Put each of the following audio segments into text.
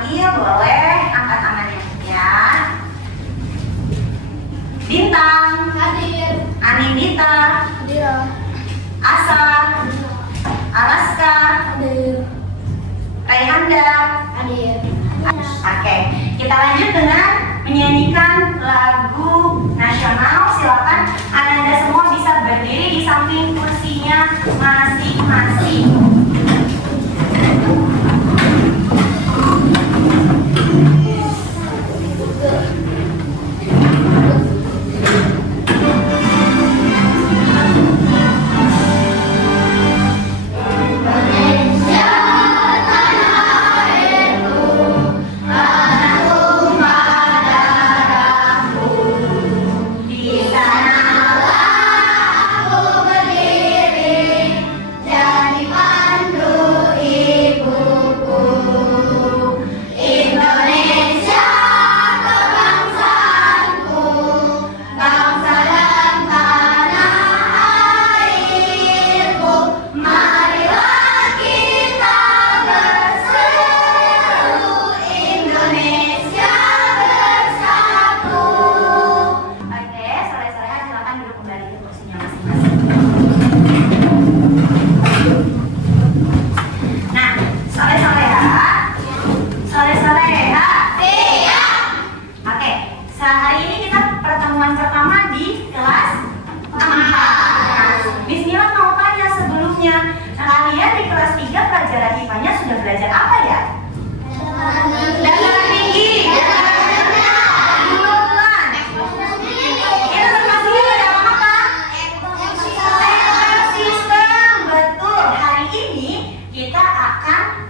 dipanggil boleh angkat tangannya ya. Bintang. Hadir. Anindita. Hadir. Asa. Alaska. Hadir. Rayhanda. Hadir. Oke, kita lanjut dengan menyanyikan lagu nasional. Silakan Anda semua bisa berdiri di samping kursinya masing-masing.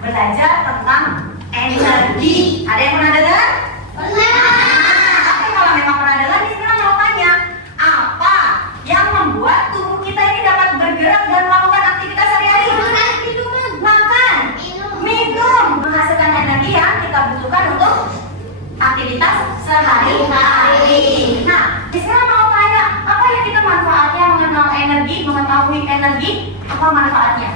Belajar tentang energi. Ada yang pernah dengar? Pernah. Tapi kalau memang pernah dengar, di sini mau tanya, apa yang membuat tubuh kita ini dapat bergerak dan melakukan aktivitas sehari-hari? Makan, minum, menghasilkan energi yang kita butuhkan untuk aktivitas sehari-hari. Nah, di sini mau tanya, apa yang kita manfaatnya mengenal energi, mengetahui energi? Apa manfaatnya?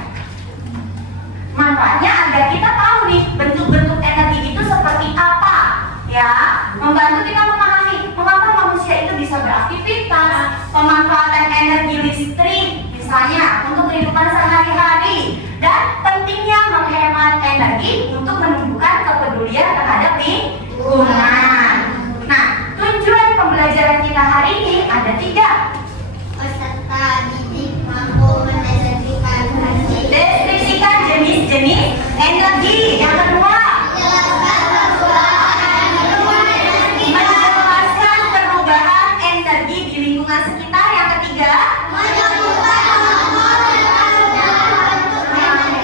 Manfaatnya agar kita tahu nih bentuk-bentuk energi itu seperti apa, ya, membantu kita memahami mengapa manusia itu bisa beraktivitas, pemanfaatan energi listrik misalnya untuk kehidupan sehari-hari, dan pentingnya menghemat energi untuk menumbuhkan kepedulian terhadap lingkungan. Nah, tujuan pembelajaran kita hari ini ada 3. Peserta didik mampu deskripsikan jenis-jenis energi. Yang kedua, menjelaskan perubahan energi di lingkungan sekitar. Yang ketiga,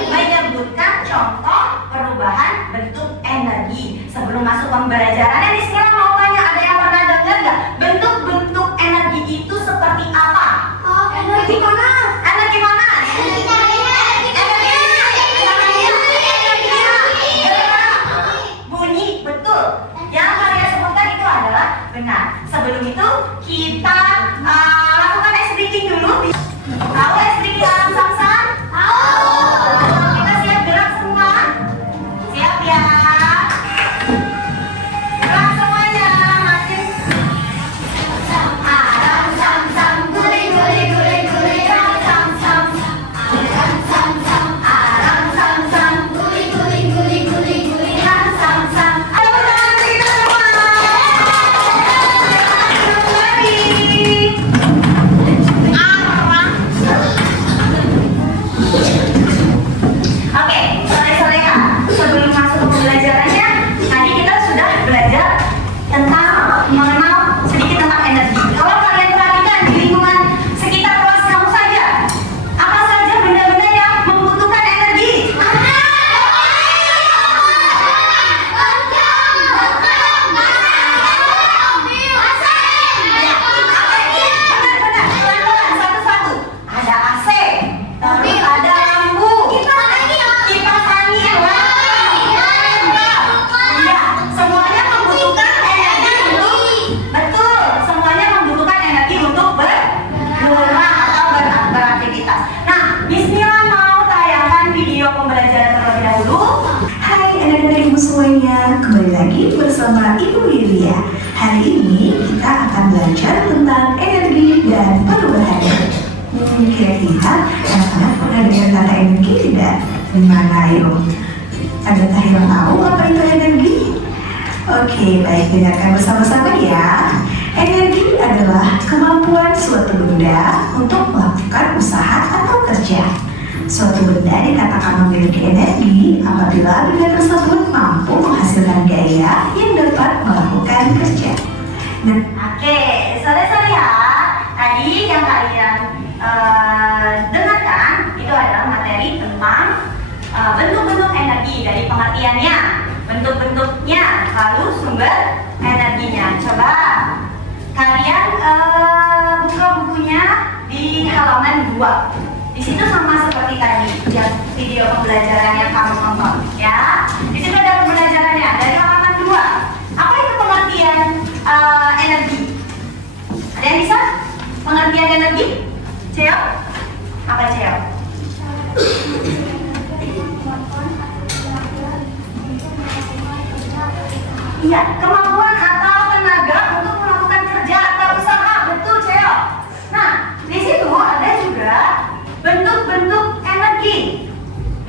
menyebutkan contoh perubahan bentuk energi. Sebelum masuk pembelajarannya, di sini mau tanya, ada yang pernah dengar nggak bentuk-bentuk energi itu seperti apa? energi panas. Energi mana? Bunyi, betul. Yang kalian sebutkan itu adalah benar. Sebelum itu kita lakukan ice breaking dulu. Tahu ice breaking alam samsat? Tahu. Kita siap gerak semua? Siap ya? Gerak semua semuanya, kembali lagi bersama Ibu Lilia. Hari ini kita akan belajar tentang energi dan perubahannya. Kira-kira anak-anak pernah dengar kata energi tidak? Gimana yuk? Adakah yang tahu apa itu energi? Oke, baik, dengarkan bersama-sama ya. Energi adalah kemampuan suatu benda untuk melakukan usaha atau kerja. Suatu benda dikatakan memiliki energi apabila benda tersebut mampu menghasilkan gaya yang dapat melakukan kerja. Nah, Oke, saudara-saudara ya, tadi yang kalian dengarkan itu adalah materi tentang bentuk-bentuk energi dari pengertiannya, bentuk-bentuknya, lalu sumber energinya. Coba kalian buka bukunya di halaman 2. Di situ sama seperti tadi yang video pembelajaran yang kamu tonton, ya. Di situ ada pembelajarannya dari halaman 2. Apa itu pengertian energi? Ada yang bisa? Pengertian energi? Ceo? Apa Ceo? Iya, kemampuan atau tenaga untuk melakukan kerja atau usaha. Betul Ceo. Nah, di situ ada juga bentuk-bentuk energi.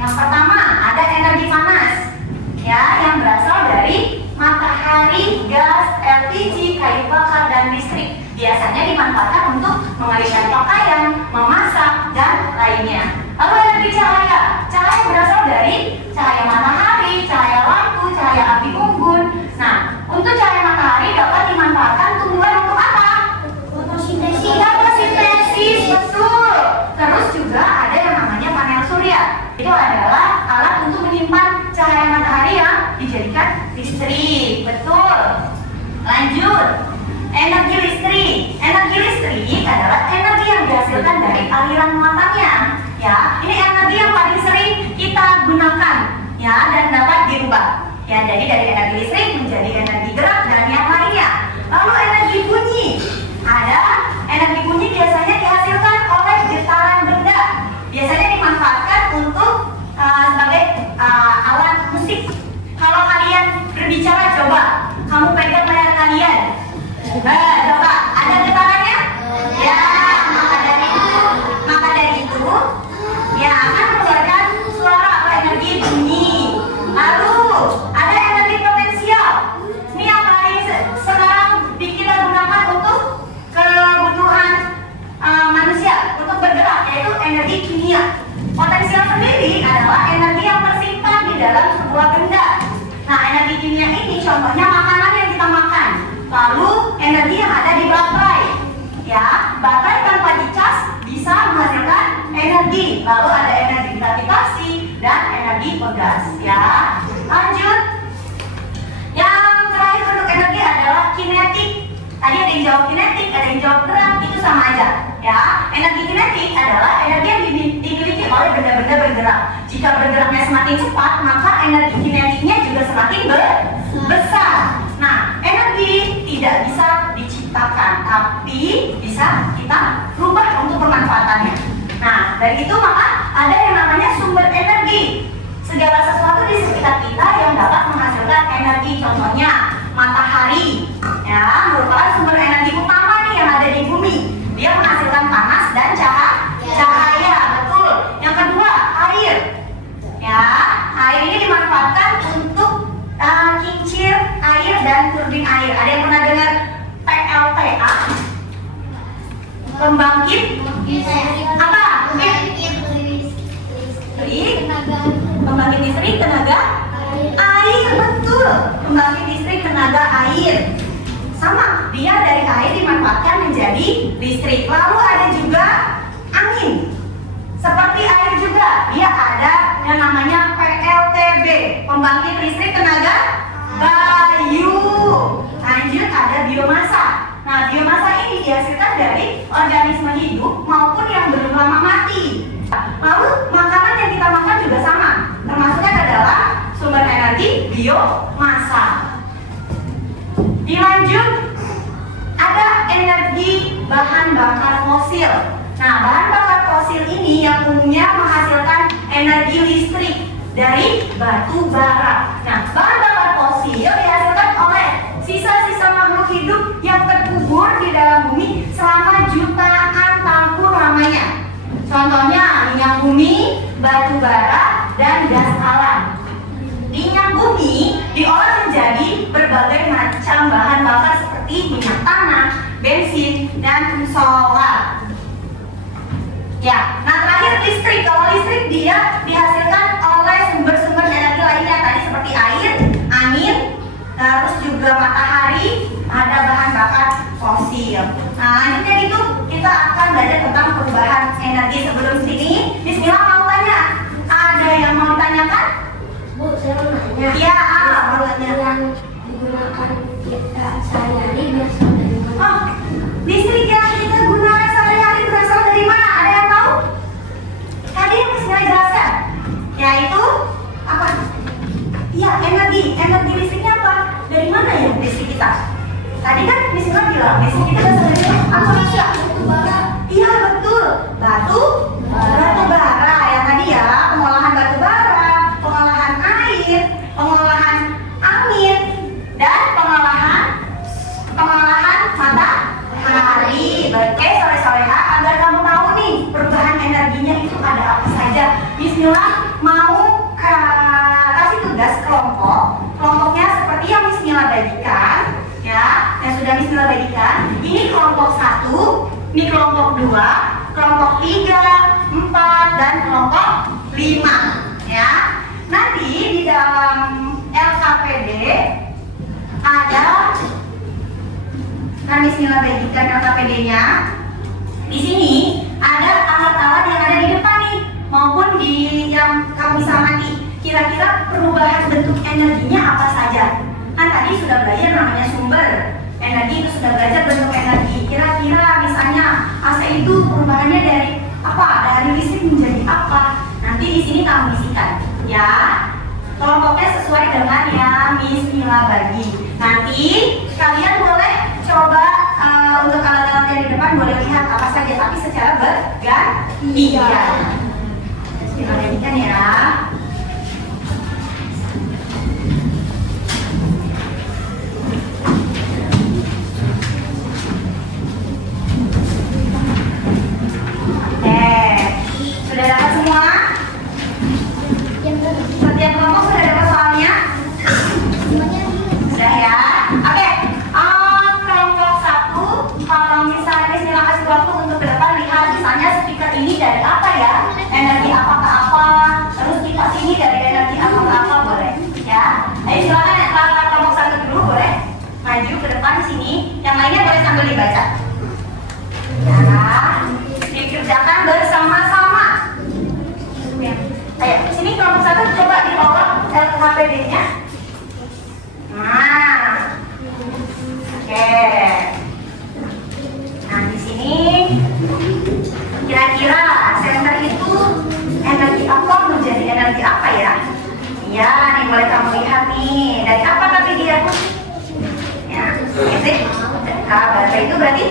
Yang pertama ada energi panas, ya, yang berasal dari matahari, gas, LPG, kayu bakar, dan listrik. Biasanya dimanfaatkan untuk mengalirkan pakaian, memasak, dan lainnya. Lalu energi cahaya. Cahaya berasal dari cahaya matahari, cahaya lampu, cahaya api unggun. Nah, untuk cahaya matahari dapat dimanfaatkan tumbuhan untuk apa? Fotosintesis. Fotosintesis, betul. Terus juga ada yang namanya panel surya. Itu adalah alat untuk menyimpan cahaya matahari yang dijadikan listrik. Betul. Lanjut. Energi listrik. Energi listrik adalah energi yang dihasilkan dari aliran muatannya. Ya, ini energi yang paling sering kita gunakan, ya, dan dapat dirubah. Ya, jadi dari energi listrik menjadi energi gerak dan yang lainnya. Lalu energi bunyi. Ada energi bunyi biasanya dihasilkan oleh getaran benda. Biasanya dimanfaatkan untuk sebagai alat musik. Kalau kalian berbicara, coba kamu pegang layar kalian. Coba, ada getarannya? Ya, maka dari itu, ya akan mengeluarkan suara atau energi bunyi. Lalu ada energi potensial. Ini yang paling sekarang kita gunakan untuk kebutuhan manusia untuk bergerak, yaitu energi kimia. Potensial sendiri adalah energi yang tersimpan di dalam sebuah benda. Nah, energi kimia ini contohnya makanan yang kita makan. Lalu energi yang ada di baterai. Ya, baterai tanpa dicas bisa menghasilkan energi. Lalu ada energi gravitasi dan energi pegas. Ya, lanjut. Yang terakhir bentuk energi adalah kinetik. Tadi ada yang jawab kinetik, ada yang jawab gerak, itu sama aja. Ya, energi kinetik adalah energi yang dimiliki oleh benda-benda bergerak. Jika bergeraknya semakin cepat, maka energi kinetiknya juga semakin besar. Nah, energi tidak bisa diciptakan, tapi bisa kita rubah untuk pemanfaatannya. Nah, dari itu maka ada yang namanya sumber energi. Segala sesuatu di sekitar kita yang dapat menghasilkan energi, contohnya matahari, ya, merupakan sumber energi utama nih yang ada di bumi. Dia menghasilkan panas dan cahaya, betul. Yang kedua, air. Ya, air ini dimanfaatkan untuk kincir air dan turbin air. Ada yang pernah dengar PLTA? Pembangkit apa? Listrik. Pembangkit listrik tenaga air, betul. Pembangkit listrik tenaga air. Sama, dia dari air dimanfaatkan menjadi listrik. Lalu ada juga angin. Seperti air juga, dia ada yang namanya PLTB, pembangkit listrik tenaga bayu. Lanjut ada biomasa. Nah, biomasa ini dihasilkan dari organisme hidup maupun yang belum lama mati. Lalu makanan yang kita makan juga sama, termasuknya adalah sumber energi biomasa. Dilanjut, ada energi bahan bakar fosil. Nah, bahan bakar fosil ini yang umumnya menghasilkan energi listrik dari batu bara. Nah, bahan bakar fosil dihasilkan oleh sisa-sisa makhluk hidup yang terkubur di dalam bumi selama jutaan tahun lamanya. Contohnya minyak bumi, batu bara, dan gas alam. Minyak bumi diolah menjadi berbagai macam bahan bakar seperti minyak tanah, bensin, dan solar. Ya, nah terakhir listrik. Kalau listrik dia dihasilkan oleh sumber-sumber energi lainnya tadi seperti air, angin, terus juga matahari, ada bahan bakar fosil. Nah, lanjutnya itu kita akan belajar tentang perubahan energi. Sebelum sini, Bismillah mau tanya, ada yang mau ditanyakan? Bu, saya mau nanya. Ya, mau tanya. Yang digunakan kita sehari-hari biasa dari mana? Oh, listrik yang kita gunakan sehari-hari berasal dari mana? Ada yang tahu? Tadi yang Bismillah jelaskan, yaitu apa? Iya, energi. Energi listriknya apa? Dari mana ya listrik kita? Tadi kan Bismillah bilang listrik kita berasal dari apa? Batu bara. Iya, betul. Batu bara yang tadi ya, pengolahan batu bara, pengolahan air, pengolahan angin, dan pengolahan matahari. Oke, sore-soreha agar kamu tahu nih perubahan energinya itu ada apa saja. Bismillah mau kasih tugas kelompoknya seperti yang Bismillah bagikan ya, yang sudah Bismillah bagikan. Ini kelompok 1, ini kelompok 2, kelompok 3, 4, dan kelompok 5 ya. Nanti di dalam LKPD ada kan Bismillah bagikan LKPD-nya. Di sini ada alat-alat yang ada di depan nih, maupun di yang kamu bisa amati. Kira-kira perubahan bentuk energinya apa saja? Kan tadi sudah belajar namanya sumber energi, itu sudah belajar bentuk energi. Kira-kira misalnya AC itu perubahannya dari apa? Dari listrik menjadi apa? Nanti di sini kamu isikan ya. Kelompoknya sesuai dengan yang Bismillah bagi. Nanti kalian boleh coba untuk alat-alat yang di depan boleh lihat apa saja, tapi secara bergantian. Bismillah bagikan ya. Sudah dapat semua? Setiap kelompok sudah dapat soalnya? Sudah ya? Oke. Kelompok 1, kalau misalnya Bismillah kasih waktu untuk ke depan, lihat misalnya speaker ini dari apa ya? Energi apa ke apa? Terus kipas ini dari energi apa ke apa, boleh? Ya. Ayo silakan yang kelompok 1 dulu boleh maju ke depan sini. Yang lainnya boleh sambil dibaca. Ya. Dikerjakan bersama-sama. Ayo, sini kelompok 1 coba dibawa LKPD-nya. Nah, oke. Nah, di sini kira-kira senter itu energi apa menjadi energi apa ya? Iya, nih boleh kamu lihat nih. Dari apa tapi dia? Ya, listrik. Baterai itu berarti?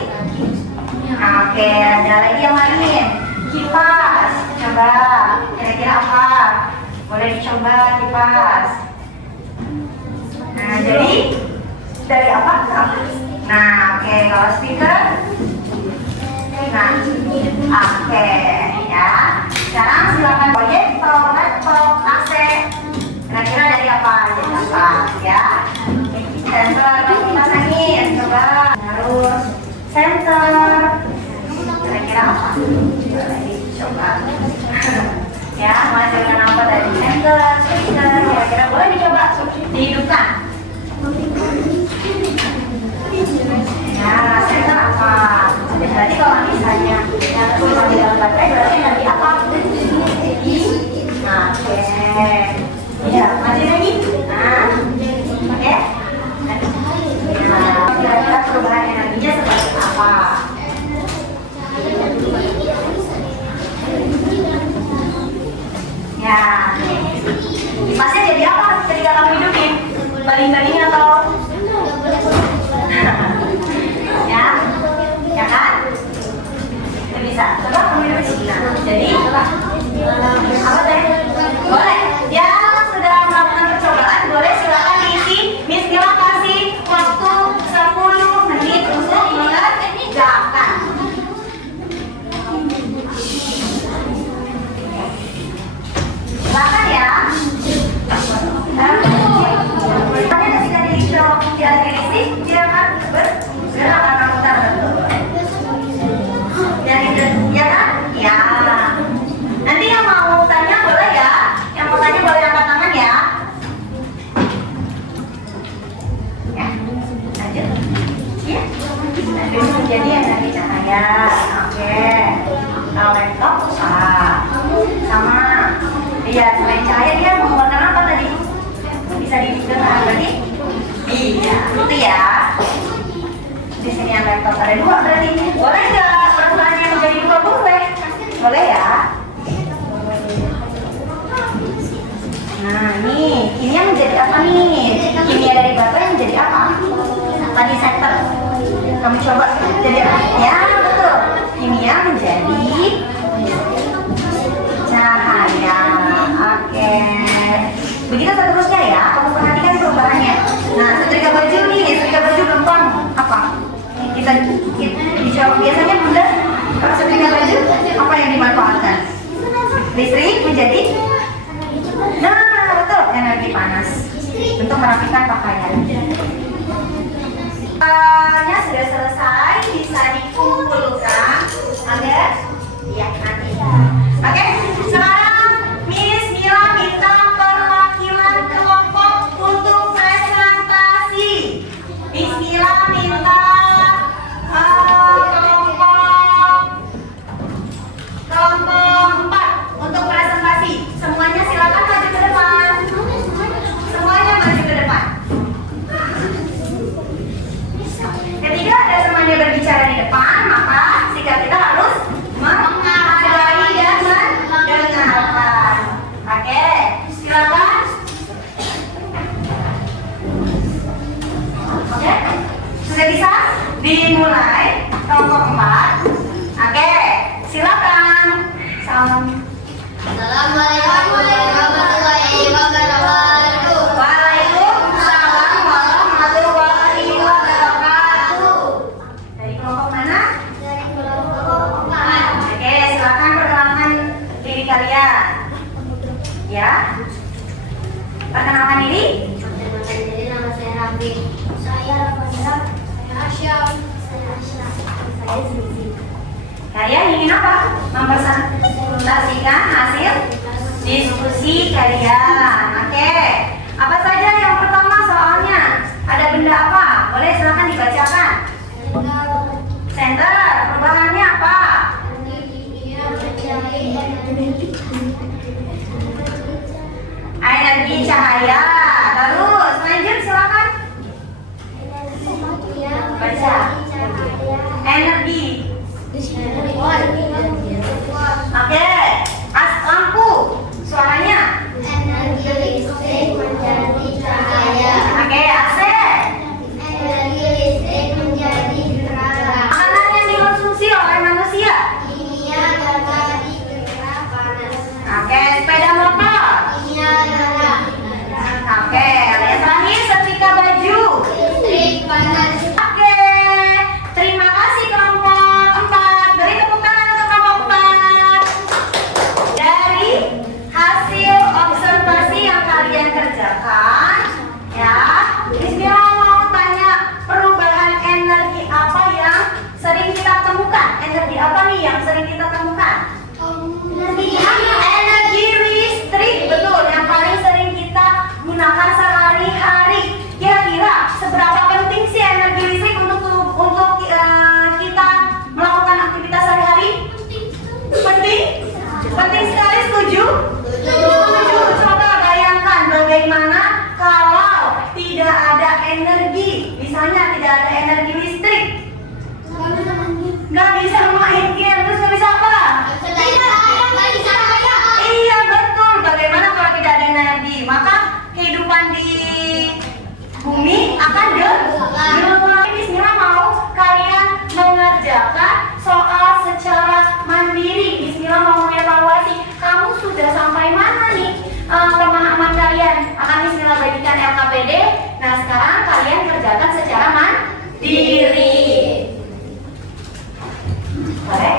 Oke, ada lagi yang lain. Kipas, coba kira-kira apa? Boleh dicoba kipas. Nah, jadi dari apa? Nah, oke, kalau speaker. Nah, oke, ya. Sekarang silakan proyektor, laptop, AC. Kira-kira dari apa? Jadi apa? Ya. Sensor, kipas angin, coba. Harus sensor. Kira-kira apa? Coba. Ya, menghasilkan apa tadi? Sensor, speaker, kira-kira boleh dicoba dihidupkan. Ya, sensor apa? Berarti kalau misalnya yang tertulis di dalam baterai berarti nanti apa? Nah, oke. Ya, masih lagi? Nah, oke. Nah, kira-kira perubahan energinya seperti apa? Ya, kipasnya jadi apa ketika kamu hidupin? Baling-baling atau? Ya, ya kan? Itu bisa. Coba kamu hidupin sini. Jadi, apa teh? Boleh. Ya, sudah melakukan percobaan, boleh silakan diisi Bisa menjadi energi cahaya. Oke. Kalau laptop sama. Iya, selain cahaya dia menggunakan apa tadi? Bisa didengar berarti? Iya, itu ya. Di sini yang laptop ada 2 berarti. Boleh nggak permukaannya menjadi 2? Boleh ya. Nah, ini yang menjadi apa nih? Kimia dari baterai menjadi apa? Tadi center. Kamu coba jadi apa? Ya, betul. Kimia menjadi cahaya. Oke. Begitu seterusnya ya. Kamu perhatikan perubahannya. Nah, setrika baju nih, setrika baju gampang. Apa? Kita dijawab biasanya bunda. Kalau setrika baju apa yang dimanfaatkan? Listrik menjadi. Nah, betul, energi panas untuk merapikan pakaian. Nya sudah selesai, bisa dikumpulkan. Oke? Ya, nanti. Oke, sekarang Miss Mila minta perwakilan kelompok untuk presentasi. Miss Mila minta kelompok 4 untuk presentasi. Semuanya silakan maju ke depan. Semuanya maju ke depan. Ketika ada temannya berbicara di depan, maka sikap kita harus menghargai dan mendengarkan. Oke, silakan. Oke, sudah bisa dimulai kelompok 4. Oke, silakan. Salam. Assalamualaikum warahmatullahi wabarakatuh. Waalaikumsalam warahmatullahi wabarakatuh. Dari kelompok mana? Dari kelompok 4. Oke, silakan perkenalkan diri kalian. Ya. Perkenalkan diri. Jadi nama saya Rafi. Saya Rafaela. Saya Asyam. Saya Ashraf. Saya Zizi. Kalian ingin apa? Mempresentasikan hasil diskusi kalian. Oke. Apa saja yang pertama soalnya? Ada benda apa? Boleh silakan dibacakan. Center. Perubahannya apa? Energi cahaya. Terus lanjut silakan. Baca. Energi. Oke. Lampu. Suaranya. Energi listrik menjadi cahaya. Oke. AC. Energi listrik menjadi terang. Makanan yang dikonsumsi oleh manusia. Kimia dapat dikira panas. Oke. Sepeda motor. Kimia dapat Oke. Yang terakhir setrika baju. listrik panas. Oke. Terima kasih kelompok 4. Beri tepuk tangan untuk kelompok 4. Dari hasil observasi yang kalian kerjakan, ya, Bismillah mau tanya perubahan energi apa yang sering kita temukan? Energi apa nih yang sering kita temukan? Energi listrik, betul. Yang paling sering kita gunakan sehari-hari. Kira-kira seberapa penting sih energi listrik untuk kita melakukan aktivitas sehari-hari? Penting? Penting sekali, setuju? Setuju. Coba bayangkan bagaimana kalau tidak ada energi, misalnya tidak ada energi listrik, nggak bisa main game, terus nggak bisa apa? Iya betul. Bagaimana kalau tidak ada energi? Maka kehidupan di bumi akan gelap. Bismillah mau kalian mengerjakan soal secara mandiri. Bismillah mau mengevaluasi kamu sudah sampai mana nih pemahaman kalian. Akan Bismillah bagikan LKPD. Nah sekarang kalian kerjakan secara mandiri. Boleh?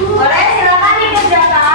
Boleh, silakan dikerjakan.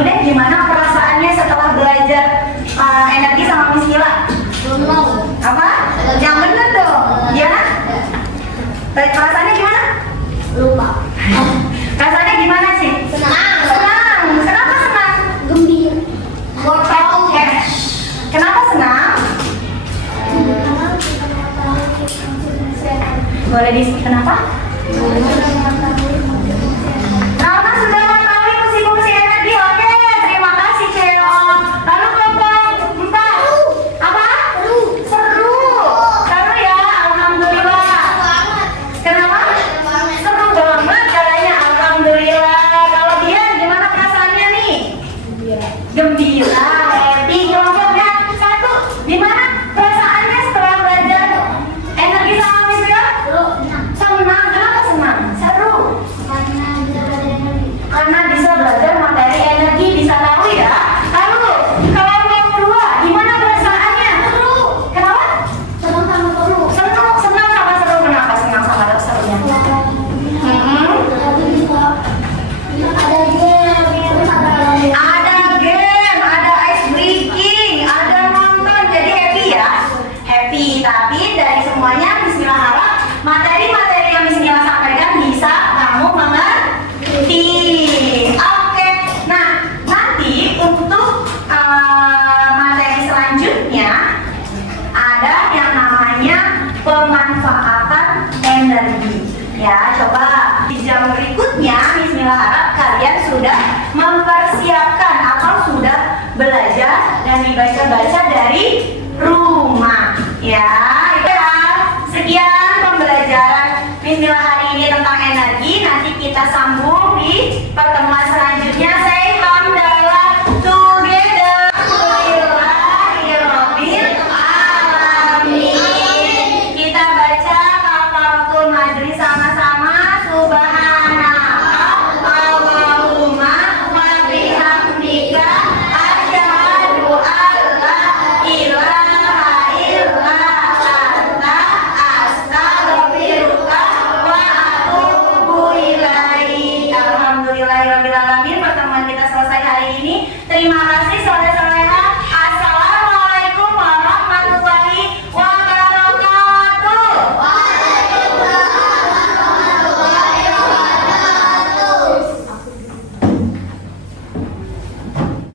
dulu deh, gimana perasaannya setelah belajar energi sama Miss Mila? Apa? Yang bener dong. Gimana? Perasaannya gimana? Lupa. Rasanya gimana sih? Senang. Senang. Kenapa senang? Gembira. Oke. Kenapa senang? Karena kita mengetahui kesehatan. Boleh kenapa? Karena sudah mengetahui fungsi-fungsi energi. Oke, terima kasih Ceo. Lalu kelompok 4. Apa? Seru. Seru ya, alhamdulillah. Kenapa? Seru banget katanya, alhamdulillah. Kalau dia gimana perasaannya nih? Gembira, happy. Kelompoknya 1, gimana perasaannya setelah belajar energi sama Miss Mila? Senang. Kenapa senang? Seru. Karena bisa belajar materi energi, bisa tahu ya. Lalu kelompok 2, gimana perasaannya? Seru. Kenapa? Senang sama seru. Senang sama seru. Kenapa senang sama serunya? Tapi bisa ada game, Ada game, ada ice breaking, ada nonton, jadi happy ya. Happy, tapi dari semuanya Miss Mila harap materi-materi yang Miss Mila sampaikan bisa kamu mengerti. Oke, nah nanti untuk materi selanjutnya ada yang namanya pemanfaatan energi. Ya, coba di jam berikutnya Miss Mila harap kalian sudah mempersiapkan atau sudah belajar dan dibaca-baca dari rumah ya.